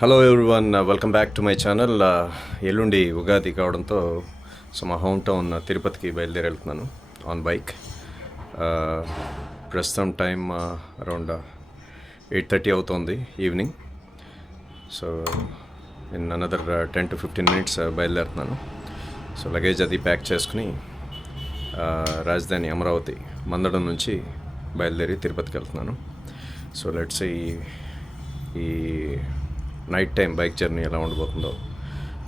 Hello everyone, welcome back to my channel. ఎల్లుండి ఉగాది కావడంతో మా హోమ్ టౌన్ తిరుపతికి బయలుదేరి వెళ్తున్నాను ఆన్ బైక్. ప్రస్తుతం టైం అరౌండ్ 8:30 అవుతోంది evening. So in another 10 to 15 minutes బయలుదేరుతున్నాను. సో లగేజ్ అది ప్యాక్ చేసుకుని రాజధాని అమరావతి మందడం నుంచి బయలుదేరి తిరుపతికి వెళ్తున్నాను. సో లెట్స్ ఈ నైట్ టైం బైక్ జర్నీ ఎలా ఉండబోతుందో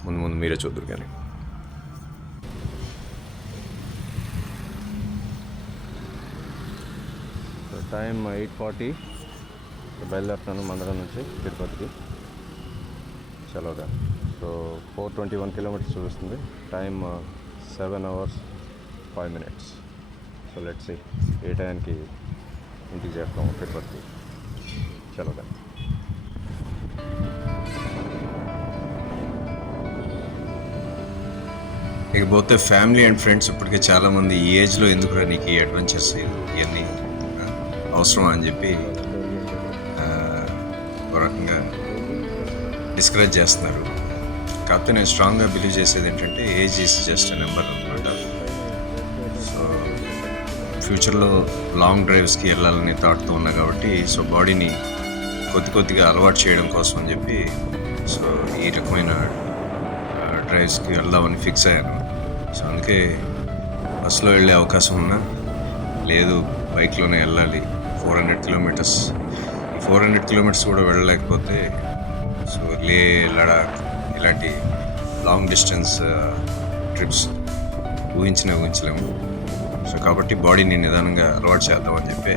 ముందు మీరే చూద్దరు. కానీ టైం 8:40 బయలుదేరుతున్నాను మందరం నుంచి తిరుపతికి చలోగా. సో 421 kilometers చూపిస్తుంది. Time 7 hours 5 minutes. So let's ఏ టైంకి ఇంటికి చేరుతాము తిరుపతికి. చలోగా. ఇకపోతే ఫ్యామిలీ అండ్ ఫ్రెండ్స్ ఇప్పటికే చాలామంది ఈ ఏజ్లో ఎందుకురా నీకు ఈ అడ్వెంచర్స్ ఇవన్నీ అవసరమా అని చెప్పి ఒక రకంగా డిస్కరేజ్ చేస్తున్నారు. కాకపోతే నేను స్ట్రాంగ్గా బిలీవ్ చేసేది ఏంటంటే ఏజ్ ఈజ్ జస్ట్ నెంబర్ అనమాట. సో ఫ్యూచర్లో లాంగ్ డ్రైవ్స్కి వెళ్ళాలని థాట్తో ఉన్నా కాబట్టి సో బాడీని కొద్దిగా అలవాటు చేయడం కోసం అని చెప్పి సో ఈ రకమైన డ్రైవ్స్కి వెళ్దామని ఫిక్స్ అయ్యాను. సో అందుకే బస్సులో వెళ్ళే అవకాశం ఉన్నా లేదు బైక్లోనే వెళ్ళాలి. 400 kilometers, ఈ 400 kilometers కూడా వెళ్ళలేకపోతే సో లే లడాక్ ఇలాంటి లాంగ్ డిస్టెన్స్ ట్రిప్స్ ఊహించలేము. సో కాబట్టి బాడీని నిదానంగా అలవాటు చేద్దామని చెప్పి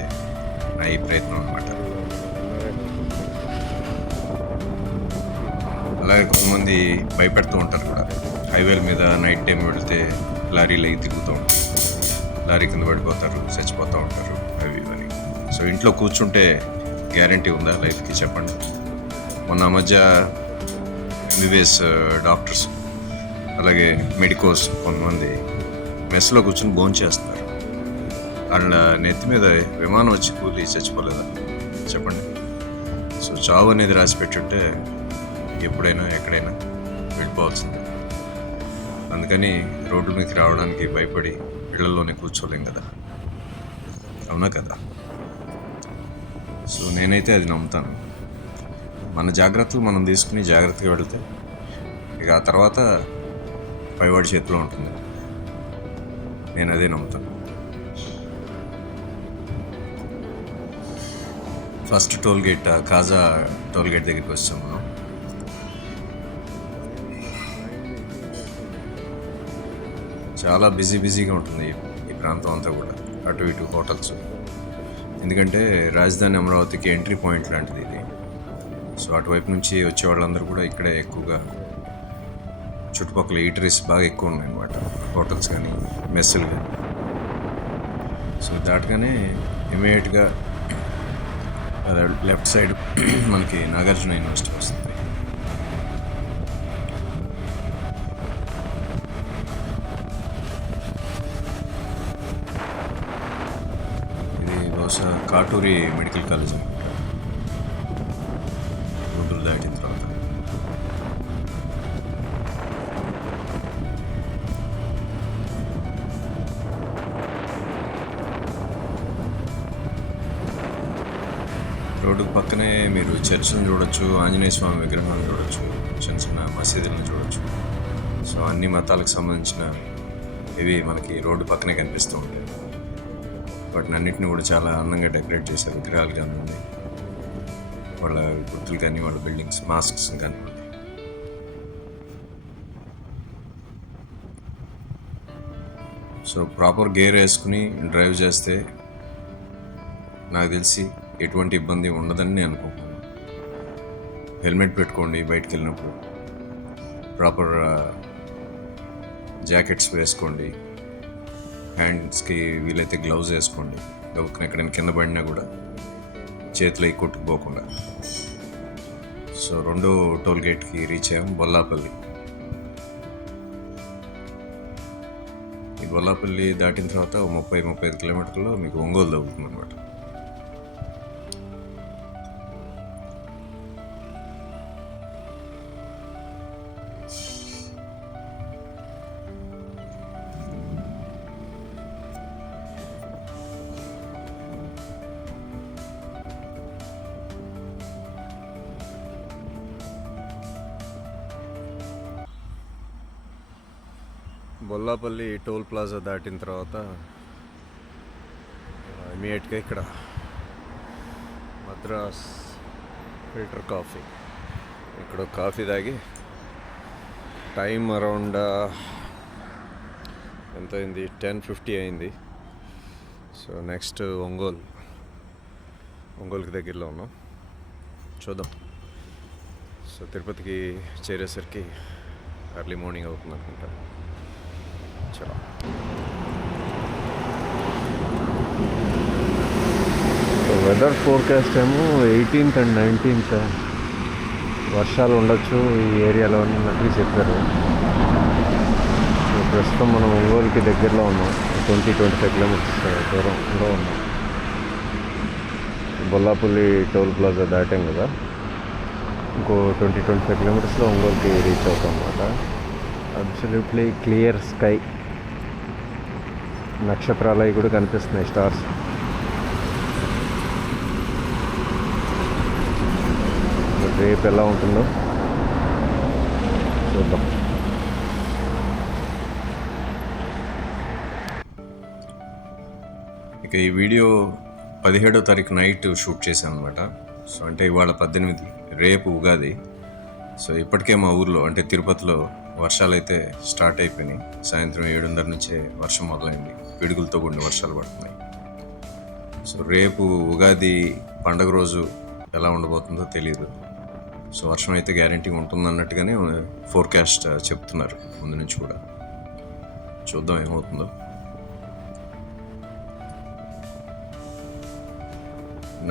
నా ఈ ప్రయత్నం అనమాట. అలాగే కొంతమంది భయపెడుతూ ఉంటారు కూడా, హైవేల మీద నైట్ టైం వెళితే లారీలు అవి తిరుగుతూ ఉంటారు, లారీ కింద పడిపోతారు, చచ్చిపోతూ ఉంటారు అవి ఇవని. సో ఇంట్లో కూర్చుంటే గ్యారంటీ ఉందా లైఫ్కి చెప్పండి? మొన్న మధ్య ఎంబీబీఎస్ డాక్టర్స్ అలాగే మెడికోస్ కొంతమంది మెస్లో కూర్చొని భోజనం చేస్తున్నారు. వాళ్ళ నెత్తి మీద విమానం వచ్చి కూలి చచ్చిపోలేదా చెప్పండి? సో చావు అనేది రాసి పెట్టుంటే ఎప్పుడైనా ఎక్కడైనా వెళ్ళిపోవాల్సింది. అందుకని రోడ్డు మీదకి రావడానికి భయపడి ఇళ్లలోనే కూర్చోలేం కదా, అవునా కదా? సో నేనైతే అది నమ్ముతాను. మన జాగ్రత్తలు మనం తీసుకుని జాగ్రత్తగా వెళితే ఇక ఆ తర్వాత పైవాడి చేతిలో ఉంటుంది. నేను అదే నమ్ముతాను. ఫస్ట్ టోల్గేట్ కాజా టోల్గేట్ దగ్గరికి వచ్చాం మనం. చాలా బిజీగా ఉంటుంది ఈ ప్రాంతం అంతా కూడా, అటు ఇటు హోటల్స్. ఎందుకంటే రాజధాని అమరావతికి ఎంట్రీ పాయింట్ లాంటిది ఇది. సో అటువైపు నుంచి వచ్చే వాళ్ళందరూ కూడా ఇక్కడే ఎక్కువగా చుట్టుపక్కల ఈటరీస్ బాగా ఎక్కువ ఉన్నాయి అన్నమాట, హోటల్స్ కానీ మెస్సులు కానీ. సో దాటగానే ఇమీడియట్గా లెఫ్ట్ సైడ్ మనకి నాగార్జున యూనివర్సిటీ వస్తుంది. బహుశా కాటూరి మెడికల్ కాలేజ్ గుంటూరు దాటిన తర్వాత. రోడ్డు పక్కనే మీరు చర్చిలను చూడొచ్చు, ఆంజనేయ స్వామి విగ్రహాలను చూడొచ్చు, చిన్న మసీదులను చూడొచ్చు. సో అన్ని మతాలకు సంబంధించిన ఇవి మనకి రోడ్డు పక్కనే కనిపిస్తూ ఉంటాయి. వాటిని అన్నింటినీ కూడా చాలా అందంగా డెకరేట్ చేశారు. విగ్రహాలు కానివ్వండి, వాళ్ళ గుర్తులు కానీ, వాళ్ళ బిల్డింగ్స్, మాస్క్స్ కానివ్వండి. సో ప్రాపర్ గేర్ వేసుకుని డ్రైవ్ చేస్తే నాకు తెలిసి ఎటువంటి ఇబ్బంది ఉండదని నేను అనుకుంటున్నాను. హెల్మెట్ పెట్టుకోండి బయటికి వెళ్ళినప్పుడు, ప్రాపర్ జాకెట్స్ వేసుకోండి, హ్యాండ్స్కి వీలైతే గ్లౌజ్ వేసుకోండి. గబుక్కున ఎక్కడైనా కింద పడినా కూడా చేతిలో కొట్టుకుపోకుండా. సో రెండో టోల్గేట్కి రీచ్ అయ్యాం, బొల్లాపల్లి. ఈ బొల్లాపల్లి దాటిన తర్వాత 30-35 kilometers మీకు ఒంగోలు తగ్గుతుంది అనమాట. బొల్లాపల్లి టోల్ ప్లాజా దాటిన తర్వాత ఇమీడియట్గా ఇక్కడ మద్రాస్ ఫిల్టర్ కాఫీ, ఇక్కడ కాఫీ తాగి టైం అరౌండ్ ఎంత అయింది, 10:50 అయింది. సో నెక్స్ట్ ఒంగోలుకి దగ్గరలో ఉన్నాం, చూద్దాం. సో తిరుపతికి చేరేసరికి ఎర్లీ మార్నింగ్ అవుతుంది అనుకుంటా. చలో. వెదర్ ఫోర్కాస్ట్ ఏమో 18th and 19th వర్షాలు ఉండొచ్చు ఈ ఏరియాలో అన్నట్టు చెప్పారు. ప్రస్తుతం మనం ఒంగోలుకి దగ్గరలో ఉన్నాం, 20-25 కిలోమీటర్స్ దూరంలో ఉన్నాం. బొల్లాపల్లి టోల్ ప్లాజా దాటాం కదా, ఇంకో 20-25 కిలోమీటర్స్లో ఒంగోలుకి రీచ్ అవుతాం అన్నమాట. అబ్సల్యూట్లీ క్లియర్ స్కై, నక్షత్రాలు అవి కూడా కనిపిస్తున్నాయి, స్టార్స్. రేపు ఎలా ఉంటుందో చూద్దాం. ఇక ఈ వీడియో 17వ తారీఖు నైట్ షూట్ చేశాను అనమాట. సో అంటే ఇవాళ 18, రేపు ఉగాది. సో ఇప్పటికే మా ఊర్లో అంటే తిరుపతిలో వర్షాలు అయితే స్టార్ట్ అయిపోయినాయి. సాయంత్రం 7:30 నుంచే వర్షం మొదలైంది, పిడుగులతో కూడిన వర్షాలు పడుతున్నాయి. సో రేపు ఉగాది పండగ రోజు ఎలా ఉండబోతుందో తెలియదు. సో వర్షం అయితే గ్యారంటీ ఉంటుందన్నట్టుగానే ఫోర్కాస్ట్ చెప్తున్నారు ముందు నుంచి కూడా. చూద్దాం ఏమవుతుందో.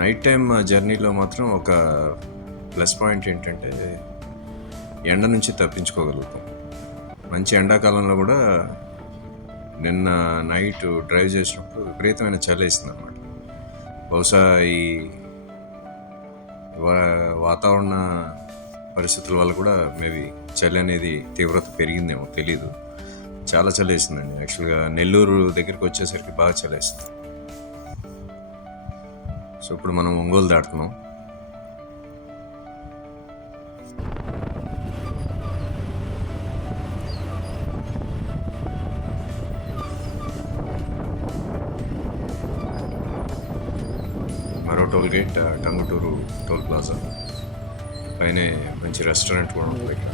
నైట్ టైం జర్నీలో మాత్రం ఒక ప్లస్ పాయింట్ ఏంటంటే ఎండ నుంచి తప్పించుకోగలుగుతాం. మంచి ఎండాకాలంలో కూడా నిన్న నైట్ డ్రైవ్ చేసినప్పుడు విపరీతమైన చలి వేసింది అన్నమాట. బహుశా ఈ వాతావరణ పరిస్థితుల వల్ల కూడా మేబీ చలి అనేది తీవ్రత పెరిగిందేమో తెలీదు. చాలా చలి వేసిందండి. యాక్చువల్గా నెల్లూరు దగ్గరికి వచ్చేసరికి బాగా చలి వేస్తుంది. సో ఇప్పుడు మనం ఒంగోలు దాటుతున్నాం. మరో toll gate Tangutur toll plaza పైనే మంచి రెస్టారెంట్ కూడా ఉంటుంది ఇక్కడ.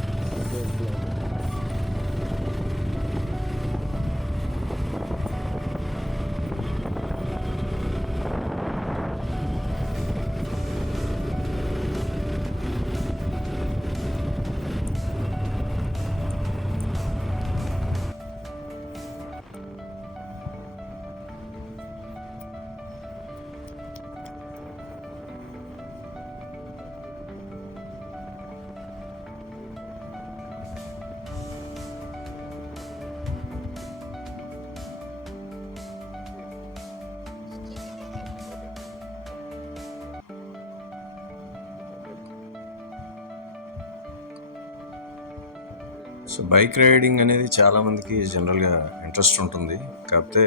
సో బైక్ రైడింగ్ అనేది చాలామందికి జనరల్గా ఇంట్రెస్ట్ ఉంటుంది. కాకపోతే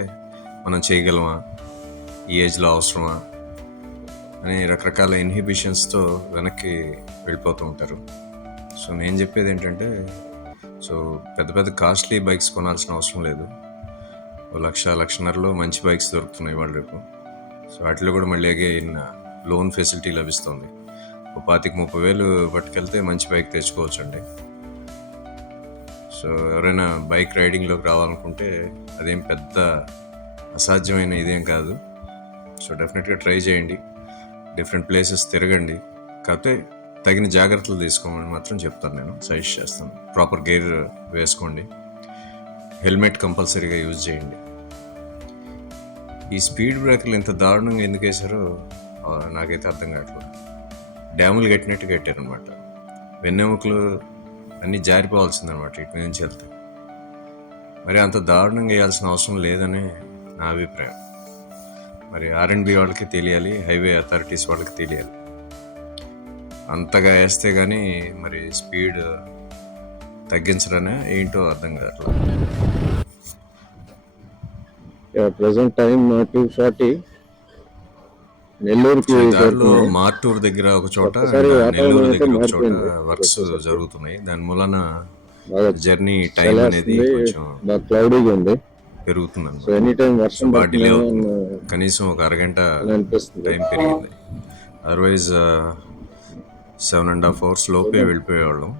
మనం చేయగలమా, ఈ ఏజ్లో అవసరమా అని రకరకాల ఇన్హిబిషన్స్తో వెనక్కి వెళ్ళిపోతూ ఉంటారు. సో నేను చెప్పేది ఏంటంటే, సో పెద్ద పెద్ద కాస్ట్లీ బైక్స్ కొనాల్సిన అవసరం లేదు. 1,00,000-1,50,000లో మంచి బైక్స్ దొరుకుతున్నాయి వాళ్ళు రేపు. సో వాటిలో కూడా మళ్ళీ లోన్ ఫెసిలిటీ లభిస్తుంది. 25,000-30,000 పట్టుకెళ్తే మంచి బైక్ తెచ్చుకోవచ్చండి. సో ఎవరైనా బైక్ రైడింగ్లోకి రావాలనుకుంటే అదేం పెద్ద అసాధ్యమైన ఇదేం కాదు. సో డెఫినెట్గా ట్రై చేయండి, డిఫరెంట్ ప్లేసెస్ తిరగండి. కాకపోతే తగిన జాగ్రత్తలు తీసుకోమని మాత్రం చెప్తాను, నేను సజెస్ట్ చేస్తాను. ప్రాపర్ గేర్ వేసుకోండి, హెల్మెట్ కంపల్సరీగా యూజ్ చేయండి. ఈ స్పీడ్ బ్రేకర్లు ఇంత దారుణంగా ఎందుకు వేశారో నాకైతే అర్థం కావట్లేదు. డ్యాములు కట్టినట్టు కట్టారనమాట. వెన్నెముకలు అన్నీ జారిపోవాల్సిందనమాట ఇటు నుంచి వెళ్తే. మరి అంత దారుణంగా వేయాల్సిన అవసరం లేదని నా అభిప్రాయం. మరి R&B వాళ్ళకి తెలియాలి, హైవే అథారిటీస్ వాళ్ళకి తెలియాలి. అంతగా వేస్తే కానీ మరి స్పీడ్ తగ్గించడనే ఏంటో అర్థం కావట్లేదు. Present time 2:40. నెల్లూరుకి దారిలో మార్టూర్ దగ్గర ఒక చోట, నెల్లూరు దగ్గర ఒక చోట వర్క్స్ జరుగుతున్నాయి. దాని మూలన బాగా జర్నీ టైం అనేది చలేస్తుంది, కొంచెం బాగా క్లౌడీగా ఉంది. పెరుగుతుంది సో అనమాట. ఎనీ టైం సో వర్షం బాగా డిలే అవుతుంది. పడుతుందేమో కనీసం ఒక అరగంట అని అనిపిస్తుంది. టైం పెరిగింది. అదర్వైజ్ 7.5 hours లోపే వెళ్ళిపోయేవాళ్ళం.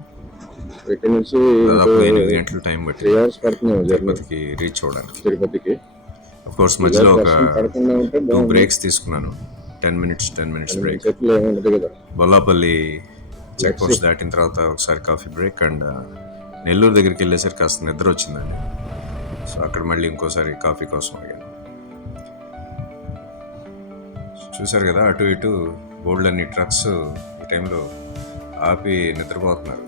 ఇక్కడ నుంచి దాదాపు 8 గంటలు టైం 3 పట్టింది hours పడుతుంది జర్నీ తిరుపతికి రీచ్ అవ్వడానికి. తిరుపతికి. అఫ్ కోర్స్ మధ్యలో ఒక వర్షం పడకుండా ఉంటే 2 బాగుంది. బ్రేక్స్ తీసుకున్నాను. 10 minutes బ్రేక్. చెట్లు ఏముండదు కదా. బొల్లాపల్లి చెక్ పోస్ట్ దాటిన తర్వాత ఒకసారి కాఫీ బ్రేక్ అండ్ నెల్లూరు దగ్గరికి వెళ్ళేసరికి కాస్త నిద్ర వచ్చిందండి. సో అక్కడ మళ్ళీ ఇంకోసారి కాఫీ కోసం అడిగాను. చూసారు కదా, అటు ఇటు బోల్డ్ అన్ని ట్రక్స్ ఈ టైంలో ఆపి నిద్రపోతున్నారు.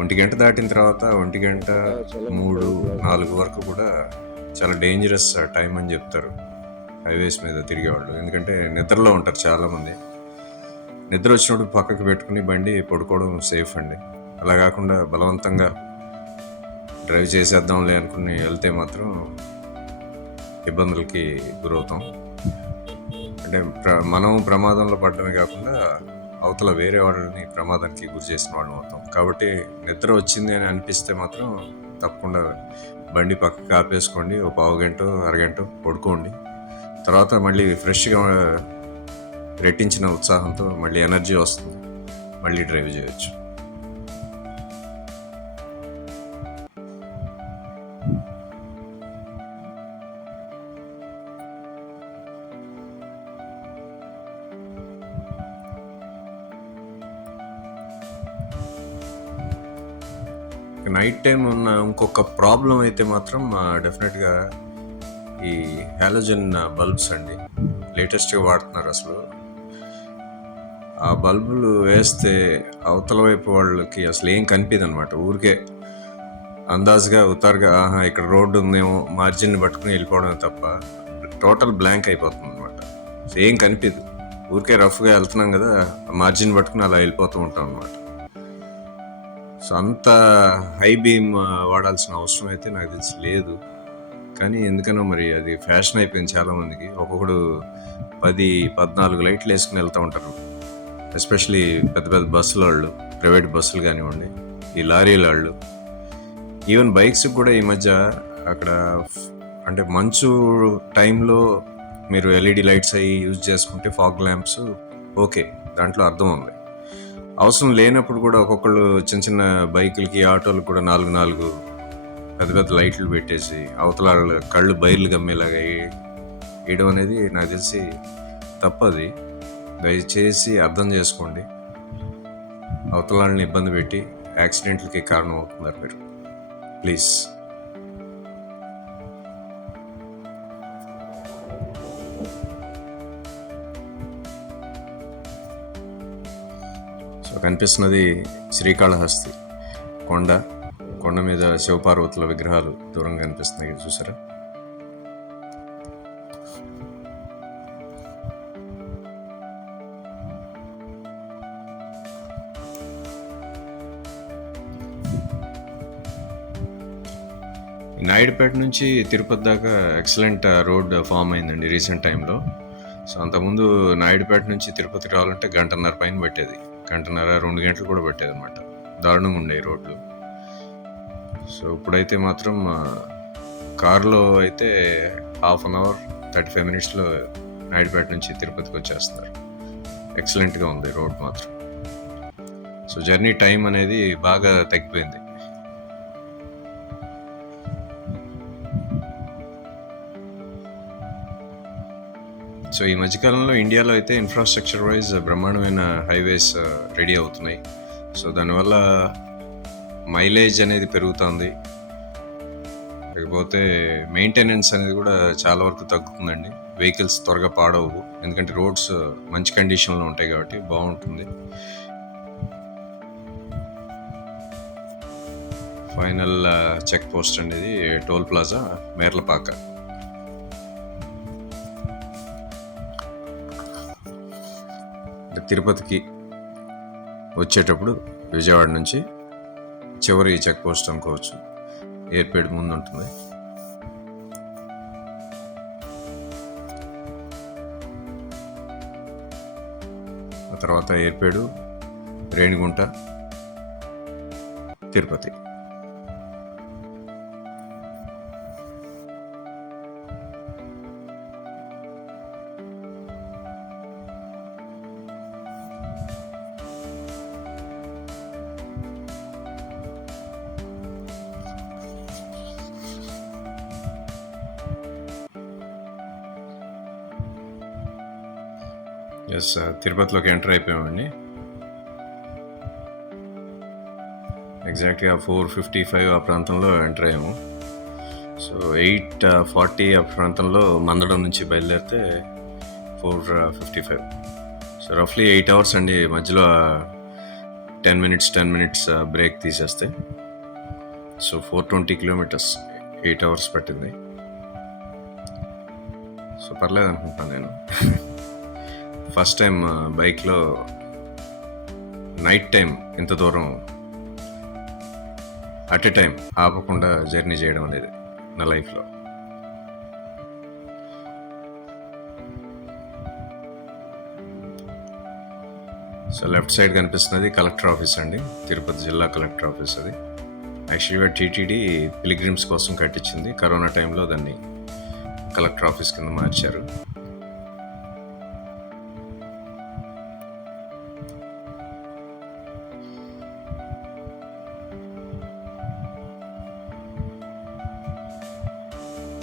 1 గంట దాటిన తర్వాత 1 గంట 3-4 వరకు కూడా చాలా డేంజరస్ టైం అని చెప్తారు హైవేస్ మీద తిరిగేవాళ్ళు. ఎందుకంటే నిద్రలో ఉంటారు చాలామంది. నిద్ర వచ్చినప్పుడు పక్కకు పెట్టుకుని బండి పడుకోవడం సేఫ్ అండి. అలా కాకుండా బలవంతంగా డ్రైవ్ చేసేద్దాంలే అనుకుని వెళ్తే మాత్రం ఇబ్బందులకి గురవుతాం. అంటే మనం ప్రమాదంలో పడడమే కాకుండా అవతల వేరే వాళ్ళని ప్రమాదానికి గురి చేసిన వాళ్ళం అవుతాం. కాబట్టి నిద్ర వచ్చింది అని అనిపిస్తే మాత్రం తప్పకుండా బండి పక్కకు ఆపేసుకోండి. ఒక పావు గంట అరగంట పడుకోండి. తర్వాత మళ్ళీ ఫ్రెష్గా రెట్టించిన ఉత్సాహంతో మళ్ళీ ఎనర్జీ వస్తుంది, మళ్ళీ డ్రైవ్ చేయొచ్చు. నైట్ టైం ఉన్న ఇంకొక ప్రాబ్లం అయితే మాత్రం డెఫినెట్గా ఈ హాలోజన్ బల్బ్స్ అండి. లేటెస్ట్గా వాడుతున్నారు. అసలు ఆ బల్బులు వేస్తే అవతల వైపు వాళ్ళకి అసలు ఏం కనిపించదు అనమాట. ఊరికే అందాజుగా ఉతారుగా ఆహా ఇక్కడ రోడ్డు ఉందేమో మార్జిన్ పట్టుకుని వెళ్ళిపోవడం తప్ప టోటల్ బ్లాంక్ అయిపోతుంది అనమాట. ఏం కనిపించదు. ఊరికే రఫ్గా వెళ్తున్నాం కదా, మార్జిన్ పట్టుకుని అలా వెళ్ళిపోతూ ఉంటాం అనమాట. సో అంత హై బీమ్ వాడాల్సిన అవసరం అయితే నాకు తెలిసి లేదు. కానీ ఎందుకనో మరి అది ఫ్యాషన్ అయిపోయింది చాలామందికి. ఒక్కొక్కడు 10-14 లైట్లు వేసుకుని వెళ్తూ ఉంటారు. ఎస్పెషలీ పెద్ద పెద్ద బస్సుల వాళ్ళు, ప్రైవేట్ బస్సులు కానివ్వండి, ఈ లారీల వాళ్ళు, ఈవెన్ బైక్స్కి కూడా ఈ మధ్య అక్కడ అంటే మంచు టైంలో మీరు ఎల్ఈడి లైట్స్ అవి యూజ్ చేసుకుంటే ఫాగ్ ల్యాంప్స్ ఓకే, దాంట్లో అర్థం ఉంది. అవసరం లేనప్పుడు కూడా ఒక్కొక్కళ్ళు చిన్న చిన్న బైకులకి ఆటోలకు కూడా 4 పెద్ద పెద్ద లైట్లు పెట్టేసి అవతల కళ్ళు బైర్లు గమ్మేలాగా వేయడం అనేది నాకు తెలిసి తప్పది. దయచేసి అర్థం చేసుకోండి. అవతల వాళ్ళని ఇబ్బంది పెట్టి యాక్సిడెంట్లకి కారణం అవుతున్నారు మీరు. ప్లీజ్. సో కనిపిస్తున్నది శ్రీకాళహస్తి కొండ మీద శివపార్వతుల విగ్రహాలు దూరంగా కనిపిస్తున్నాయి, చూసారా? నాయుడుపేట నుంచి తిరుపతి దాకా ఎక్సలెంట్ రోడ్ ఫామ్ అయిందండి రీసెంట్ టైంలో. సో అంతకుముందు నాయుడుపేట నుంచి తిరుపతి రావాలంటే 1.5 పైన పట్టేది. 1.5-2 గంటలు కూడా పట్టేది అనమాట. దారుణంగా ఉండే రోడ్లు. సో ఇప్పుడైతే మాత్రం కారులో అయితే 1/2 hour 35 minutesలో నాయుడుపేట నుంచి తిరుపతికి వచ్చేస్తున్నారు. ఎక్సలెంట్గా ఉంది రోడ్ మాత్రం. సో జర్నీ టైం అనేది బాగా తగ్గిపోయింది. సో ఈ మధ్యకాలంలో ఇండియాలో అయితే ఇన్ఫ్రాస్ట్రక్చర్ వైజ్ బ్రహ్మాండమైన హైవేస్ రెడీ అవుతున్నాయి. సో దానివల్ల మైలేజ్ అనేది పెరుగుతుంది. లేకపోతే మెయింటెనెన్స్ అనేది కూడా చాలా వరకు తగ్గుతుందండి. వెహికల్స్ త్వరగా పాడవు, ఎందుకంటే రోడ్స్ మంచి కండిషన్లో ఉంటాయి కాబట్టి బాగుంటుంది. ఫైనల్ చెక్ పోస్ట్ అనేది టోల్ ప్లాజా మేర్లపాక. తిరుపతికి వచ్చేటప్పుడు విజయవాడ నుంచి చివరి చెక్ పోస్ట్ అనుకోవచ్చు. ఎయిర్పేట్ ముందు ఉంటుంది. ఆ తర్వాత ఎయిర్పేడు, రేణిగుంట, తిరుపతి. ఎస్, తిరుపతిలోకి ఎంటర్ అయిపోయామండి. ఎగ్జాక్ట్గా 4:55 ఆ ప్రాంతంలో ఎంటర్ అయ్యాము. సో 8:40 ఆ ప్రాంతంలో మందడం నుంచి బయలుదేరితే 4:55. సో రఫ్లీ 8 అవర్స్ అండి. మధ్యలో 10 మినిట్స్ బ్రేక్ తీసేస్తే. సో 420 కిలోమీటర్స్ 8 అవర్స్ పట్టింది. సో పర్లేదు అనుకుంటున్నాను నేను. ఫస్ట్ టైం బైక్లో నైట్ టైం ఇంత దూరం అట్ ఎ టైం ఆపకుండా జర్నీ చేయడం అనేది నా లైఫ్లో. సో లెఫ్ట్ సైడ్ కనిపిస్తున్నది కలెక్టర్ ఆఫీస్ అండి, తిరుపతి జిల్లా కలెక్టర్ ఆఫీస్. అది యాక్చువల్గా టీటీడీ పిలిగ్రిమ్స్ కోసం కట్టించింది. కరోనా టైంలో దాన్ని కలెక్టర్ ఆఫీస్ కింద మార్చారు.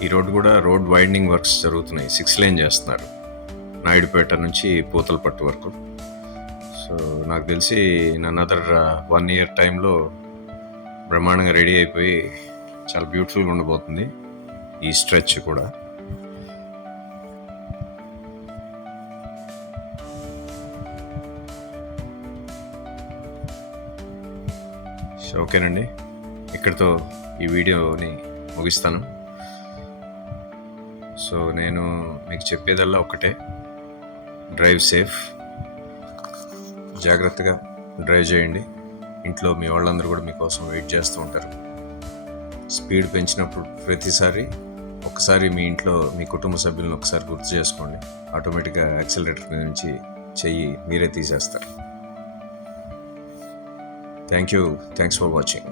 ఈ రోడ్ కూడా రోడ్ వైడనింగ్ వర్క్స్ జరుగుతున్నాయి. 6 లేన్ చేస్తున్నారు నాయుడుపేట నుంచి పూతలపట్టు వరకు. సో నాకు తెలిసి అదర్ 1 year టైంలో బ్రహ్మాండంగా రెడీ అయిపోయి చాలా బ్యూటిఫుల్గా ఉండబోతుంది ఈ స్ట్రెచ్ కూడా. సో ఓకేనండి, ఇక్కడితో ఈ వీడియోని ముగిస్తాను. సో నేను మీకు చెప్పేదల్లా ఒకటే, డ్రైవ్ సేఫ్, జాగ్రత్తగా డ్రైవ్ చేయండి. ఇంట్లో మీ వాళ్ళందరూ కూడా మీకోసం వెయిట్ చేస్తూ ఉంటారు. స్పీడ్ పెంచినప్పుడు ప్రతిసారి ఒకసారి మీ ఇంట్లో మీ కుటుంబ సభ్యులను ఒకసారి గుర్తు చేసుకోండి. ఆటోమేటిక్గా యాక్సిలరేటర్ మీద నుంచి చెయ్యి మీరే తీసేస్తారు. Thanks for watching.